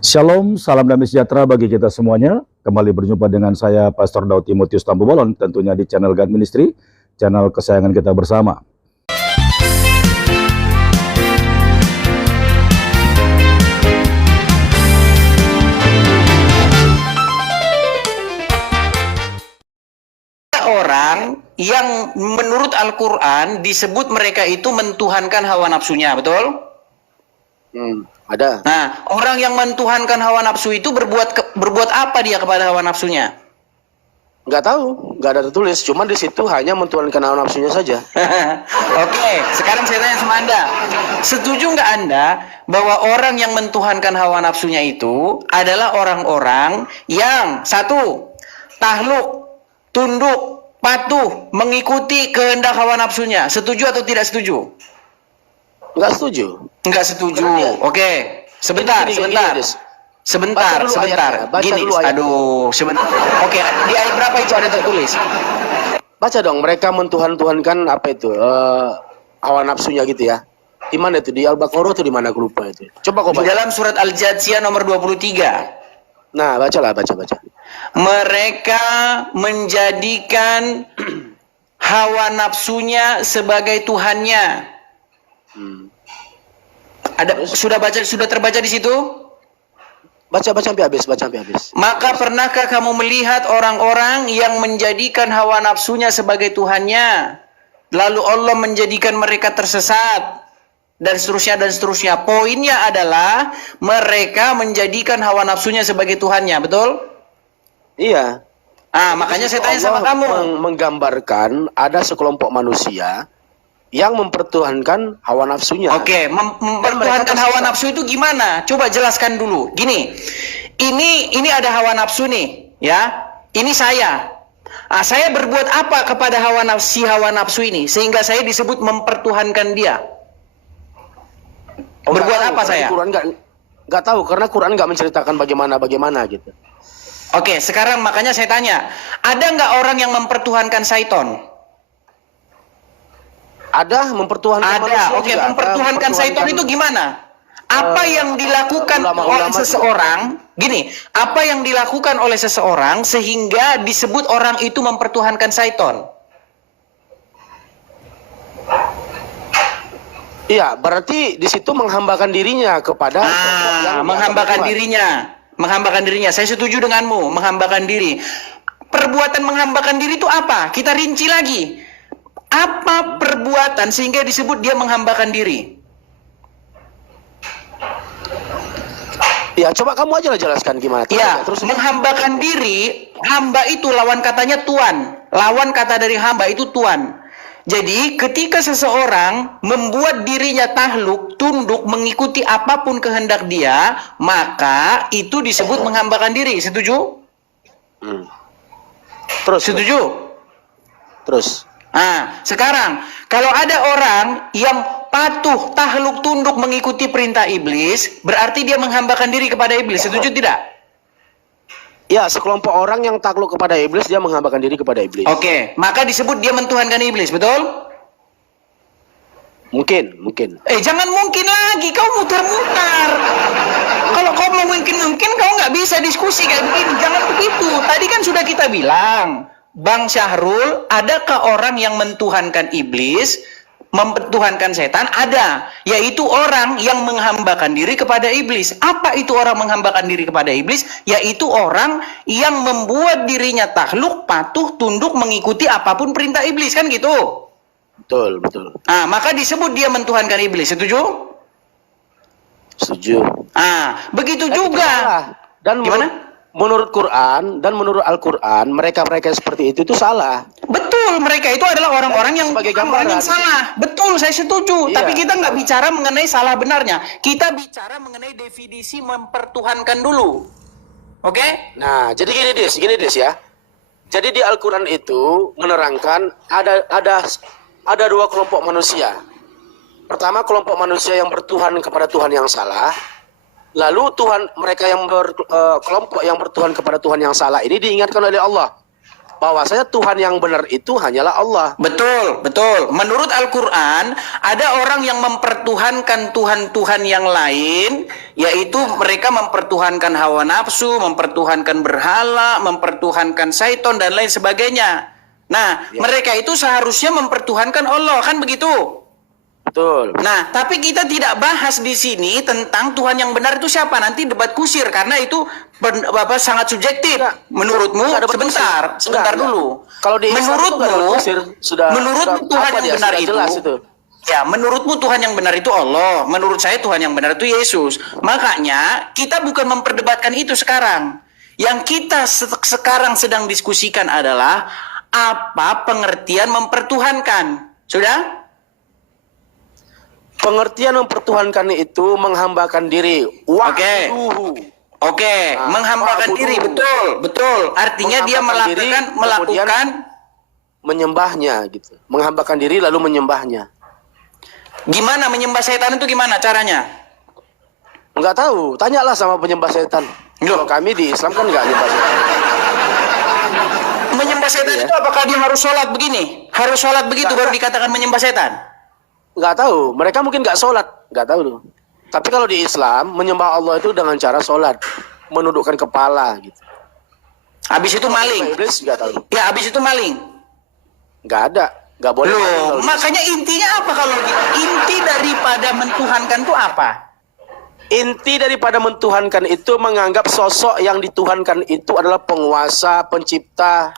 Shalom, salam damai sejahtera bagi kita semuanya. Kembali berjumpa dengan saya, Pastor Daud Timotius Tampu Bolon, tentunya di channel God Ministry, channel kesayangan kita bersama. Orang yang menurut Al-Quran disebut mereka itu mentuhankan hawa nafsunya, betul? Ada. Nah, orang yang mentuhankan hawa nafsu itu berbuat apa dia kepada hawa nafsunya? Nggak tahu, nggak ada tertulis. Cuman di situ hanya mentuhankan hawa nafsunya saja. Oke, sekarang saya tanya sama Anda. Setuju nggak Anda bahwa orang yang mentuhankan hawa nafsunya itu adalah orang-orang yang satu, takluk, tunduk, patuh, mengikuti kehendak hawa nafsunya. Setuju atau tidak setuju? Nggak setuju. Nggak setuju. Oke. Sebentar. Sebentar. Gini. Aduh, sebentar. Oke, di ayat berapa itu ada tertulis? Baca dong, mereka mentuhan-tuhankan apa itu? Hawa nafsunya gitu ya. Di mana itu? Di Al-Baqarah atau di mana aku lupa itu. Coba kau Di baca. dalam surat Al-Jathiyah nomor 23. Nah, baca. Mereka menjadikan hawa nafsunya sebagai tuhannya. Sudah terbaca di situ? Baca sampai habis. Maka pernahkah kamu melihat orang-orang yang menjadikan hawa nafsunya sebagai tuhannya, lalu Allah menjadikan mereka tersesat, dan seterusnya. Poinnya adalah mereka menjadikan hawa nafsunya sebagai tuhannya, betul? Iya. Makanya saya tanya sama kamu. Menggambarkan ada sekelompok manusia yang mempertuhankan hawa nafsunya. Oke, mempertuhankan hawa nafsu itu gimana? Coba jelaskan dulu. Gini, ini ada hawa nafsu nih, ya. Ini saya. Saya berbuat apa kepada hawa nafsu ini sehingga saya disebut mempertuhankan dia? Berbuat apa saya? Quran nggak tahu karena Quran nggak menceritakan bagaimana gitu. Oke, sekarang makanya saya tanya, ada nggak orang yang mempertuhankan syaiton? Ada mempertuhankan manusia. Oke, mempertuhankan syaitan itu gimana? Apa yang dilakukan oleh seseorang? Gini, apa yang dilakukan oleh seseorang sehingga disebut orang itu mempertuhankan syaitan? Iya, berarti di situ menghambakan dirinya kepada menghambakan dirinya. Saya setuju denganmu, menghambakan diri. Perbuatan menghambakan diri itu apa? Kita rinci lagi. Apa perbuatan sehingga disebut dia menghambakan diri? Ya, coba kamu aja lah jelaskan gimana. Terus menghambakan diri, hamba itu lawan katanya tuan. Lawan kata dari hamba itu tuan. Jadi ketika seseorang membuat dirinya takluk, tunduk, mengikuti apapun kehendak dia, maka itu disebut menghambakan diri. Setuju? Setuju? Terus. Sekarang kalau ada orang yang patuh, takluk, tunduk mengikuti perintah iblis, berarti dia menghambakan diri kepada iblis. Setuju tidak? Ya, sekelompok orang yang takluk kepada iblis, dia menghambakan diri kepada iblis. Oke, maka disebut dia mentuhankan iblis, betul? Mungkin. Jangan mungkin lagi, kau mutar-mutar. Kalau kau mau mungkin, kau nggak bisa diskusi kayak begini. Jangan begitu. Tadi kan sudah kita bilang, Bang Syahrul, adakah orang yang mentuhankan iblis, mempertuhankan setan? Ada, yaitu orang yang menghambakan diri kepada iblis. Apa itu orang menghambakan diri kepada iblis? Yaitu orang yang membuat dirinya takluk, patuh, tunduk, mengikuti apapun perintah iblis, kan gitu? Betul. Maka disebut dia mentuhankan iblis. Setuju? Setuju. Begitu juga. Dan gimana? Menurut Quran dan menurut Al-Quran, mereka seperti itu salah. Betul, mereka itu adalah orang-orang yang salah. Betul, saya setuju. Iya. Tapi kita nggak bicara mengenai salah benarnya. Kita bicara mengenai definisi mempertuhankan dulu. Oke? Nah, jadi gini Des ya. Jadi di Al-Quran itu menerangkan ada dua kelompok manusia. Pertama, kelompok manusia yang bertuhan kepada Tuhan yang salah. Lalu kelompok yang bertuhan kepada Tuhan yang salah ini diingatkan oleh Allah. bahwasanya Tuhan yang benar itu hanyalah Allah. Betul, betul. Menurut Al-Quran, ada orang yang mempertuhankan Tuhan-Tuhan yang lain, yaitu mereka mempertuhankan hawa nafsu, mempertuhankan berhala, mempertuhankan syaitan, dan lain sebagainya. Nah, mereka itu seharusnya mempertuhankan Allah, kan begitu? Betul. Nah, tapi kita tidak bahas di sini tentang Tuhan yang benar itu siapa. Nanti debat kusir, karena itu sangat subjektif. Menurutmu, sebentar dulu. Kalau di menurutmu, Tuhan yang benar itu, jelas itu. ya, menurutmu Tuhan yang benar itu Allah. Menurut saya Tuhan yang benar itu Yesus. Makanya kita bukan memperdebatkan itu sekarang. Yang kita sekarang sedang diskusikan adalah apa pengertian mempertuhankan. Sudah? Pengertian mempertuhankan itu menghambakan diri. Oke. Nah, menghambakan diri, betul. Artinya dia melakukan menyembahnya gitu. Menghambakan diri lalu menyembahnya. Gimana menyembah setan itu gimana caranya? Enggak tahu, tanyalah sama penyembah setan. Kalau kami di Islam kan enggak nyembah setan. Menyembah setan itu apakah dia harus sholat begini? Harus sholat begitu baru dikatakan menyembah setan? Nggak tahu, mereka mungkin nggak sholat, nggak tahu loh. Tapi kalau di Islam menyembah Allah itu dengan cara sholat, menundukkan kepala gitu. Habis itu maling. Iblis nggak tahu. Ya, habis itu maling. Nggak ada, nggak boleh. Loh, makanya intinya apa kalau gitu? Inti daripada mentuhankan itu apa? Inti daripada mentuhankan itu menganggap sosok yang dituhankan itu adalah penguasa, pencipta.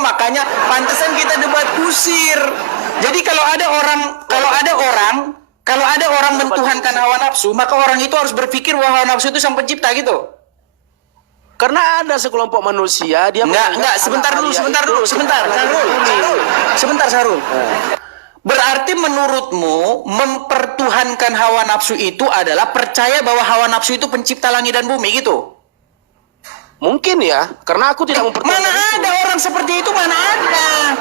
Makanya pantesan kita debat kusir. Jadi kalau ada orang mentuhankan hawa nafsu, maka orang itu harus berpikir bahwa hawa nafsu itu sang pencipta gitu. Karena ada sekelompok manusia dia sebentar Sarul. Berarti menurutmu mempertuhankan hawa nafsu itu adalah percaya bahwa hawa nafsu itu pencipta langit dan bumi gitu? Mungkin ya, karena aku tidak mempertuhankan. Mana ada orang seperti itu, mana ada?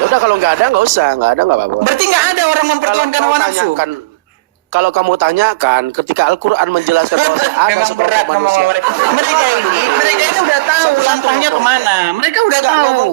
Ya udah kalau nggak ada nggak usah, nggak ada nggak apa-apa. Berarti nggak ada orang mempertuhankan hawa nafsu. Kalau kamu tanyakan, ketika Al-Quran menjelaskan bahwa ada sekelompok manusia, mereka itu udah tahu langkahnya kemana. Mereka udah tahu.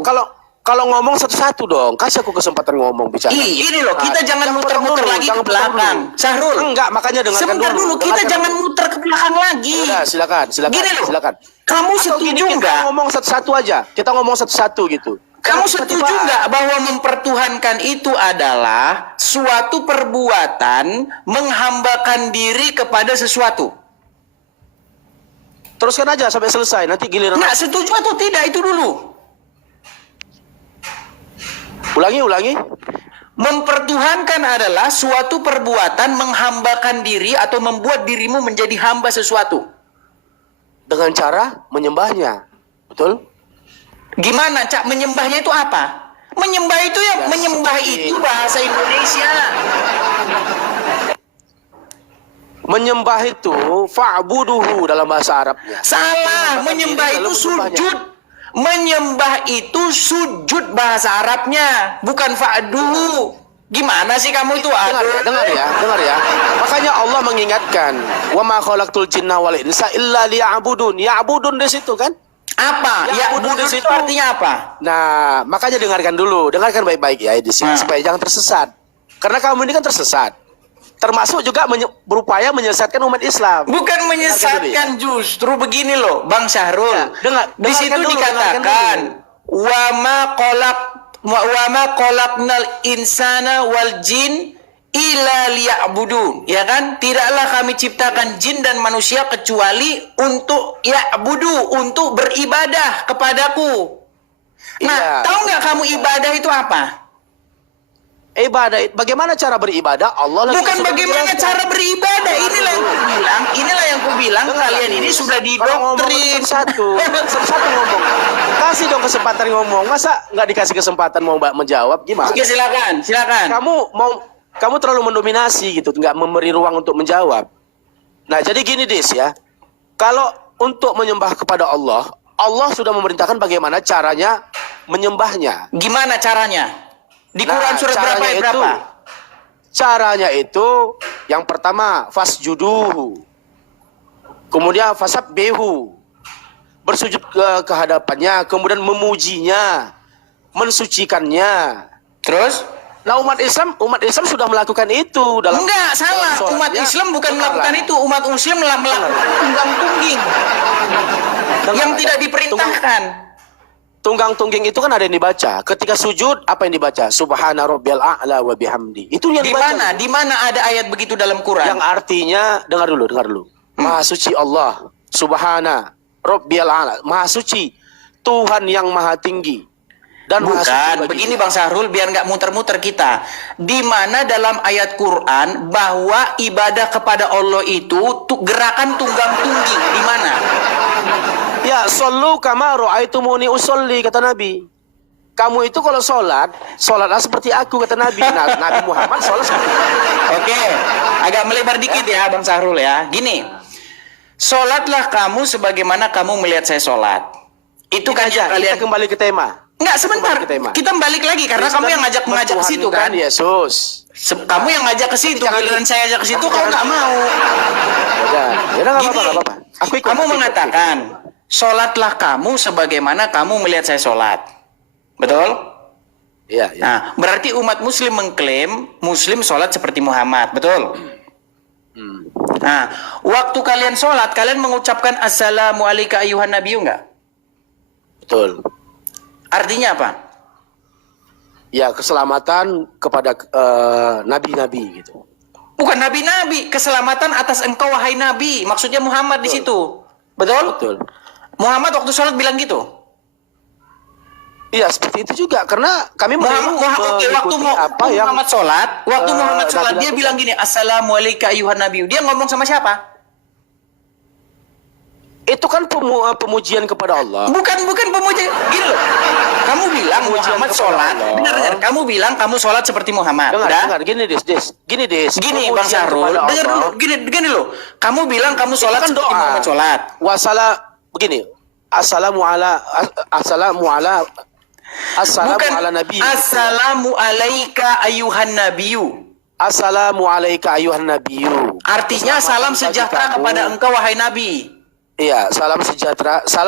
Kalau ngomong satu-satu dong, kasih aku kesempatan ngomong bicara. Ini loh, kita jangan muter-muter lagi ke belakang. Sahrul. Enggak, makanya dengarkan sebentar dulu. Kita jangan muter ke belakang lagi. Ya, silakan. Gini loh, silakan. Kamu setuju nggak? Kita ngomong satu-satu aja. Kita ngomong satu-satu gitu. Kamu setuju nggak bahwa mempertuhankan itu adalah suatu perbuatan menghambakan diri kepada sesuatu? Teruskan aja sampai selesai. Nanti giliran. Nggak setuju atau tidak itu dulu? Ulangi. Mempertuhankan adalah suatu perbuatan menghambakan diri atau membuat dirimu menjadi hamba sesuatu. Dengan cara menyembahnya. Betul? Gimana, Cak? Menyembahnya itu apa? Menyembah itu menyembah itu bahasa Indonesia. Menyembah itu fa'buduhu dalam bahasa Arabnya. Salah, menyembah itu sujud. Menyembah itu sujud bahasa Arabnya, bukan fa'duhu. Gimana sih kamu itu? Dengar ya. Makanya Allah mengingatkan, "Wa ma khalaqtul jinna wal insa illa liya'budun." Ya'budun di situ kan? Apa? Ya'budun itu artinya apa? Nah, makanya dengarkan baik-baik ya di sini supaya jangan tersesat. Karena kamu ini kan tersesat. Termasuk juga berupaya menyesatkan umat Islam. Bukan menyesatkan, justru begini loh, Bang Syahrul. Di situ dikatakan, wa ma khalaqnal insana wal jin illa liya'budun. Ya kan? Tidaklah kami ciptakan jin dan manusia kecuali untuk ya'budu, untuk beribadah kepadaku. Nah, tahu nggak kamu ibadah itu apa? Ibadah, bagaimana cara beribadah? Allah bukan bagaimana cara beribadah. Inilah yang kubilang kalian ini sudah didoktrin. Satu ngomong. Kasih dong kesempatan ngomong. Masa nggak dikasih kesempatan mau menjawab? Gimana? Oke, silakan. Kamu terlalu mendominasi gitu, nggak memberi ruang untuk menjawab. Nah, jadi gini Des ya. Kalau untuk menyembah kepada Allah, Allah sudah memerintahkan bagaimana caranya menyembahnya. Gimana caranya? Di Quran surat berapa ayat berapa? Caranya itu yang pertama fasjuduhu. Kemudian fasabbihu. bersujud ke hadapannya, kemudian memujinya, mensucikannya. Terus? Nah, umat Islam sudah melakukan itu dalam Enggak, salah. dalam Umat sholatnya. Islam bukan Dengarlah. melakukan itu. Umat Muslim melakukan tunggang-tungging yang tidak diperintahkan. Tunggang-tungging itu kan ada yang dibaca. Ketika sujud, apa yang dibaca? Subhana rabbiyal a'la wa bihamdi. Itu yang Di dibaca. mana? Di mana ada ayat begitu dalam Quran? Yang artinya, dengar dulu. Maha suci Allah. Subhana rabbiyal a'la. Maha suci. Tuhan yang maha tinggi. Dan maha suci Bukan, bagi begini dia. Bang Sahrul biar nggak muter-muter kita. Di mana dalam ayat Quran bahwa ibadah kepada Allah itu gerakan tunggang-tungging? Di mana? Ya, sallu kama ra'aitumuni usolli, kata Nabi. Kamu itu kalau sholatlah seperti aku, kata Nabi. Nah, Nabi Muhammad sholat seperti aku. Oke, agak melebar dikit ya Bang Sahrul ya. Gini, sholatlah kamu sebagaimana kamu melihat saya sholat. Itu kan Aja, kalian. kita kembali ke tema. Enggak, sebentar. Kembali ke tema. Kita balik lagi karena kamu yang mengajak ke situ kan. Yesus. Kamu yang ngajak ke situ, giliran saya ajak ke situ kau nggak mau. Ya udah, Gini, nggak apa-apa. Aku ikut. kamu aku ikut. mengatakan, sholatlah kamu sebagaimana kamu melihat saya sholat. Betul? Iya. Nah, berarti umat muslim mengklaim muslim sholat seperti Muhammad. Betul? Nah, waktu kalian sholat, kalian mengucapkan Assalamualaikum ayuhan nabiyu nggak? Betul. Artinya apa? Ya, keselamatan kepada nabi-nabi gitu. Bukan nabi-nabi, keselamatan atas engkau wahai nabi. Maksudnya Muhammad di situ. Betul? Betul. Muhammad waktu sholat bilang gitu. Iya, seperti itu juga karena kami Oke, waktu Muhammad sholat, Muhammad sholat dia bilang gini, Assalamualaikum ayuhan nabiyu. Dia ngomong sama siapa? itu kan pemujian kepada Allah. Bukan pemujian. Gini loh. Kamu bilang Muhammad sholat. Benar. Kamu bilang kamu sholat seperti Muhammad. Dengar. Gini, Des. Gini, Bang Sahrul. Dengar dulu. Gini loh. Kamu bilang kamu sholat kan seperti doa. Muhammad sholat. Begini. Assalamu ala nabi. Assalamu alaika ayuhan nabiyu. Assalamu alaika ayuhan nabiyu. Artinya salam sejahtera kepada engkau wahai nabi. Iya, salam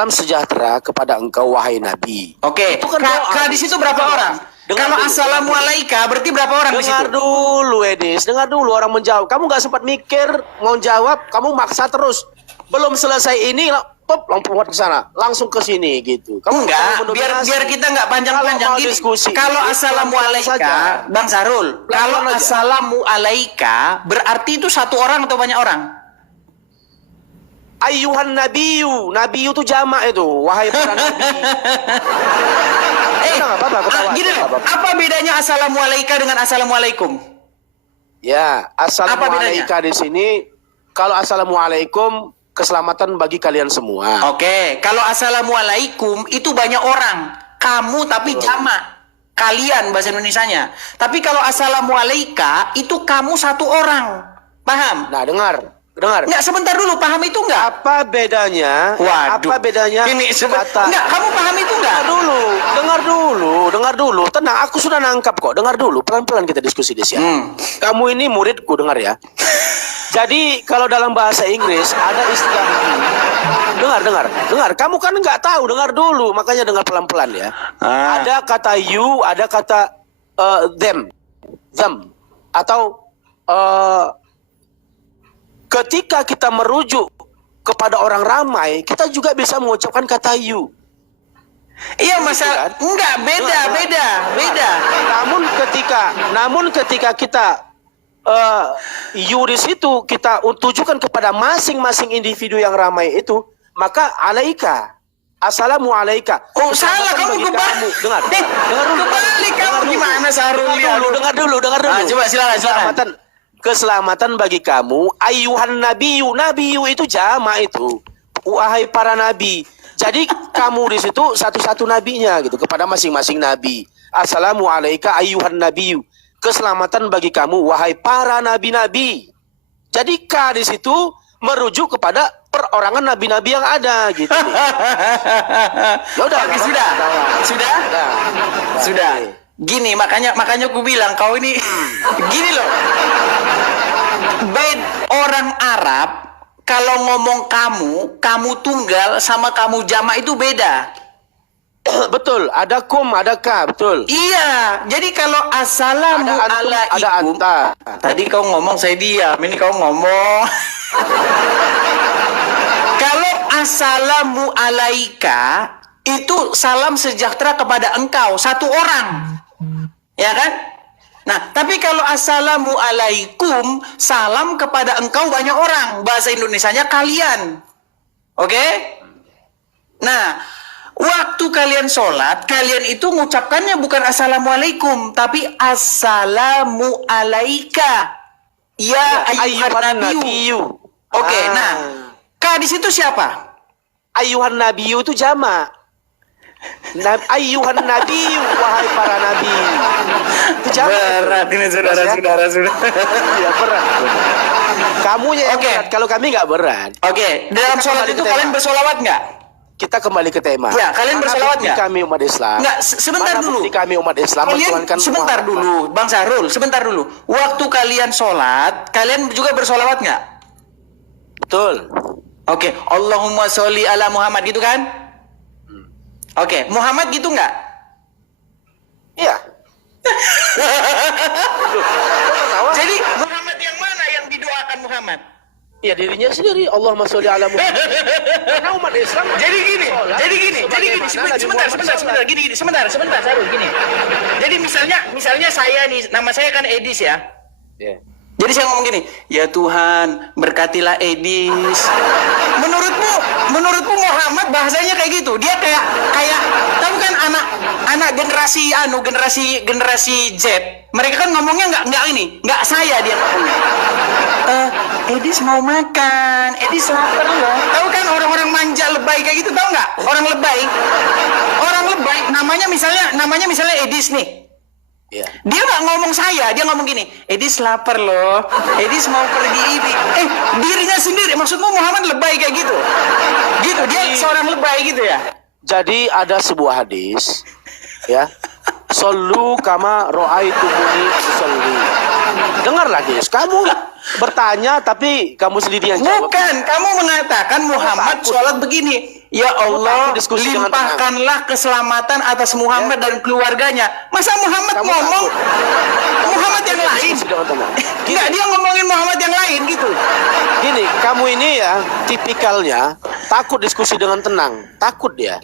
sejahtera kepada engkau wahai nabi. Oke. Itu kan doa. Di situ berapa orang? Kalau assalamu alaika berarti berapa orang di situ? Dengar dulu, Edis. Dengar dulu orang menjawab. Kamu nggak sempat mikir mau jawab, kamu maksa terus. Belum selesai ini, lampu buat ke sana, langsung ke sini gitu. Kamu Enggak, biar kita nggak panjang-panjang gini. Kalau assalamu alaika, Bang Sahrul, kalau assalamu alaika berarti itu satu orang atau banyak orang? Ayuhan nabiyu, nabiyu itu jamak itu, wahai para nabi. Gini loh, apa bedanya assalamu alaika dengan assalamualaikum? Ya, assalamualaikum di sini. Kalau assalamualaikum, keselamatan bagi kalian semua. Oke, kalau assalamualaikum itu banyak orang, kamu tapi jamak. Kalian bahasa Indonesianya. Tapi kalau assalamualaika itu kamu satu orang. Paham? Nah, dengar. Enggak, sebentar dulu, paham itu enggak? Apa bedanya? Waduh. Apa bedanya? Ini enggak, kamu paham itu enggak? Dengar dulu. Tenang, aku sudah nangkap kok. Dengar dulu, pelan-pelan kita diskusi di sini. Kamu ini muridku, dengar ya. Jadi kalau dalam bahasa Inggris ada istilah dengar. Kamu kan nggak tahu, dengar dulu, makanya dengar pelan-pelan ya. Ada kata you, ada kata them, atau ketika kita merujuk kepada orang ramai, kita juga bisa mengucapkan kata you. Iya, masalah enggak beda. Namun ketika kita you di situ kita tujukan kepada masing-masing individu yang ramai itu, maka alaika, assalamu alaika. Oh, salah kamu kebalik. Dengar dulu. Kebalik kamu gimana Sahrul? Dengar dulu. Coba silakan. Keselamatan bagi kamu, ayuhan nabiyu. Nabiyu itu jamak itu. Wahai para nabi. Jadi kamu di situ satu-satu nabinya gitu kepada masing-masing nabi. Assalamu alaika ayuhan nabiyu. Keselamatan bagi kamu wahai para nabi-nabi. Jadi K di situ merujuk kepada perorangan nabi-nabi yang ada gitu. Oke, sudah. Gini, makanya aku bilang kau ini gini loh. Orang Arab kalau ngomong kamu tunggal sama kamu jamak itu beda. Betul, ada kum, ada ka, betul. Iya, jadi kalau assalamu Ada antum, ada alaikum. anta. Tadi kau ngomong saya diam, ini kau ngomong. Kalau assalamu alaika itu salam sejahtera kepada engkau, satu orang. Ya kan? Nah, tapi kalau assalamu alaikum, salam kepada engkau banyak orang. Bahasa Indonesianya kalian. Oke? Nah, waktu kalian sholat, kalian itu mengucapkannya bukan assalamualaikum, tapi assalamu alaika. Ya ayyuhan nabiyyu. Oke, nah, ka di situ siapa? Ayyuhan nabiyyu itu jamak. Ayyuhan nabiyyu, wahai para nabi. Itu jamak. Berat ini saudara-saudara. Ya berat. Kamunya yang Oke. berat, kalau kami nggak berat. Oke, dalam sholat itu kalian bersolawat nggak? Kita kembali ke tema. Ya, kalian Mana bersolawat bukti nggak? kami umat Islam. Nggak, sebentar Mana dulu. bukti kami umat Islam Kalian mentuhankan sebentar Muhammad. dulu, Bang Sahrul, sebentar dulu. Waktu kalian sholat, kalian juga bersolawat nggak? Betul. Oke, Allahumma sholli ala Muhammad gitu kan? Oke, Muhammad gitu nggak? Iya. Jadi Muhammad yang mana yang didoakan Muhammad? Ya dirinya sendiri. Allahumma sholli ala Muhammad. Karena umat Islam. Jadi gini, sebentar, Sahrul, gini. Jadi misalnya saya nih, nama saya kan Edis ya. Ya. Jadi saya ngomong gini, ya Tuhan berkatilah Edis. Menurutmu Muhammad bahasanya kayak gitu. Dia kayak tahu kan anak generasi Z. Mereka kan ngomongnya nggak saya dia ngomongnya. Edis mau makan, Edis lapar loh. Tahu kan orang-orang manja lebay kayak gitu, tahu nggak? Orang lebay namanya misalnya Edis nih. Ya. Dia nggak ngomong saya, dia ngomong gini, Edis lapar loh, Edis mau pergi ini. Dirinya sendiri, maksudmu Muhammad lebay kayak gitu? Gitu, dia seorang lebay gitu ya? Jadi ada sebuah hadis, ya. Sallu kama ra'aitumuni usolli. Dengar lagi, kamu bertanya tapi kamu sendiri yang jawab. Bukan, kamu mengatakan Muhammad sholat begini. Ya Allah, limpahkanlah keselamatan atas Muhammad dan keluarganya. Masa Muhammad ngomong Muhammad yang lain? Enggak, dia ngomongin Muhammad yang lain gitu. Gini, kamu ini ya tipikalnya takut diskusi dengan tenang. Takut dia.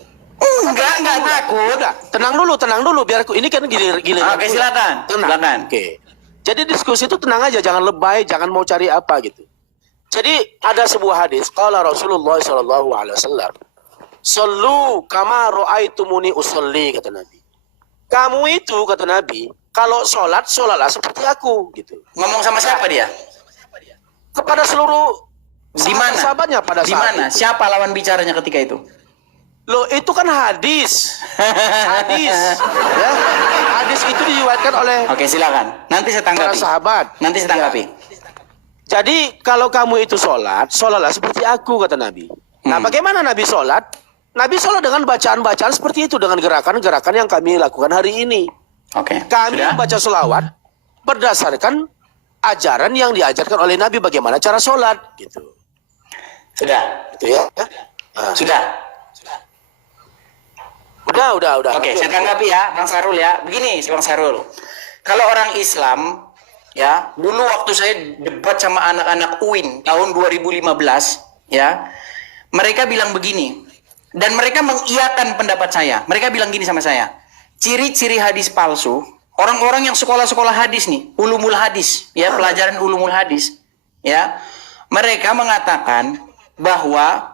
Enggak takut. Tenang dulu biar aku ini kan gini. Oke, silakan. Silakan. Oke. Jadi diskusi itu tenang aja, jangan lebay, jangan mau cari apa gitu. Jadi ada sebuah hadis, qala Rasulullah sallallahu alaihi wasallam, "Shallu kama ra'aitumuni usolli," kata Nabi. Kamu itu kata Nabi, kalau sholatlah seperti aku gitu. Ngomong sama siapa dia? Kepada seluruh Di mana? sahabatnya pada Di saat mana? itu. Siapa lawan bicaranya ketika itu? Loh, itu kan hadis. Hadis. Ya. Hadis itu diriwayatkan oleh Oke, silakan. Nanti saya para tanggapi. sahabat. Nanti saya tanggapi. Jadi kalau kamu itu sholatlah seperti aku kata Nabi. Nah, bagaimana Nabi sholat? Nabi sholat dengan bacaan-bacaan seperti itu, dengan gerakan-gerakan yang kami lakukan hari ini. Oke. Kami Sudah? baca sholawat berdasarkan ajaran yang diajarkan oleh Nabi bagaimana cara sholat gitu. Sudah. Gitu ya. Sudah. Udah. Oke, saya tanggapi ya, Bang Sahrul ya. Begini, Bang Sahrul. Kalau orang Islam, ya, dulu waktu saya debat sama anak-anak UIN tahun 2015, ya, mereka bilang begini, dan mereka mengiyakan pendapat saya. Mereka bilang gini sama saya, ciri-ciri hadis palsu, orang-orang yang sekolah-sekolah hadis nih, ulumul hadis, ya, pelajaran ulumul hadis, ya, mereka mengatakan bahwa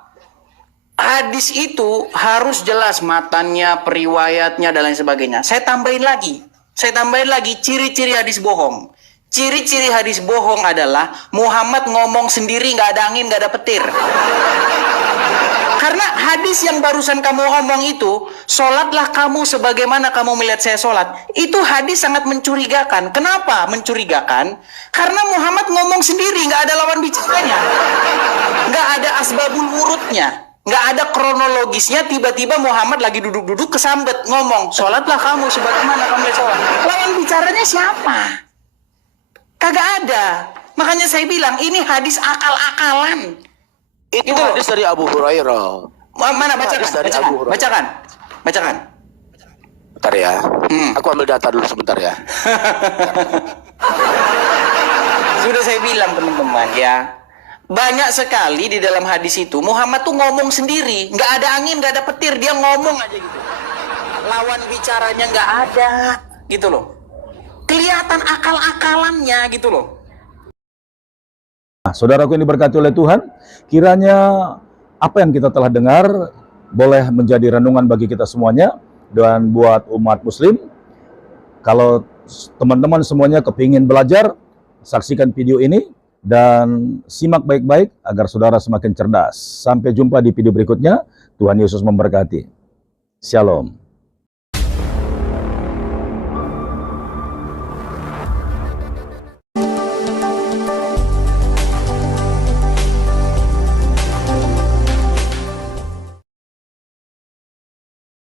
hadis itu harus jelas matannya, periwayatnya, dan lain sebagainya. Saya tambahin lagi ciri-ciri hadis bohong. Ciri-ciri hadis bohong adalah Muhammad ngomong sendiri, nggak ada angin, nggak ada petir. Karena hadis yang barusan kamu ngomong itu, sholatlah kamu sebagaimana kamu melihat saya sholat. Itu hadis sangat mencurigakan. Kenapa mencurigakan? Karena Muhammad ngomong sendiri, nggak ada lawan bicaranya. Nggak ada asbabul wurudnya. Nggak ada kronologisnya, tiba-tiba Muhammad lagi duduk-duduk kesambet ngomong, sholatlah kamu sebagaimana kamu melihat sholat. Lawan bicaranya siapa? Kagak ada. Makanya saya bilang, ini hadis akal-akalan. Itu Itu loh. hadis dari Abu Hurairah. Mana bacakan? Hadis dari Bacakan. Abu Hurairah. Bacakan. Bacakan. Bentar ya. Aku ambil data dulu sebentar ya. Sudah saya bilang teman-teman ya. Banyak sekali di dalam hadis itu Muhammad tuh ngomong sendiri, nggak ada angin, nggak ada petir, dia ngomong aja gitu. Lawan bicaranya nggak ada, gitu loh. Kelihatan akal-akalannya gitu loh. Nah, saudaraku yang diberkati oleh Tuhan, kiranya apa yang kita telah dengar boleh menjadi renungan bagi kita semuanya dan buat umat muslim. Kalau teman-teman semuanya kepingin belajar, saksikan video ini dan simak baik-baik agar saudara semakin cerdas. Sampai jumpa di video berikutnya. Tuhan Yesus memberkati. Shalom.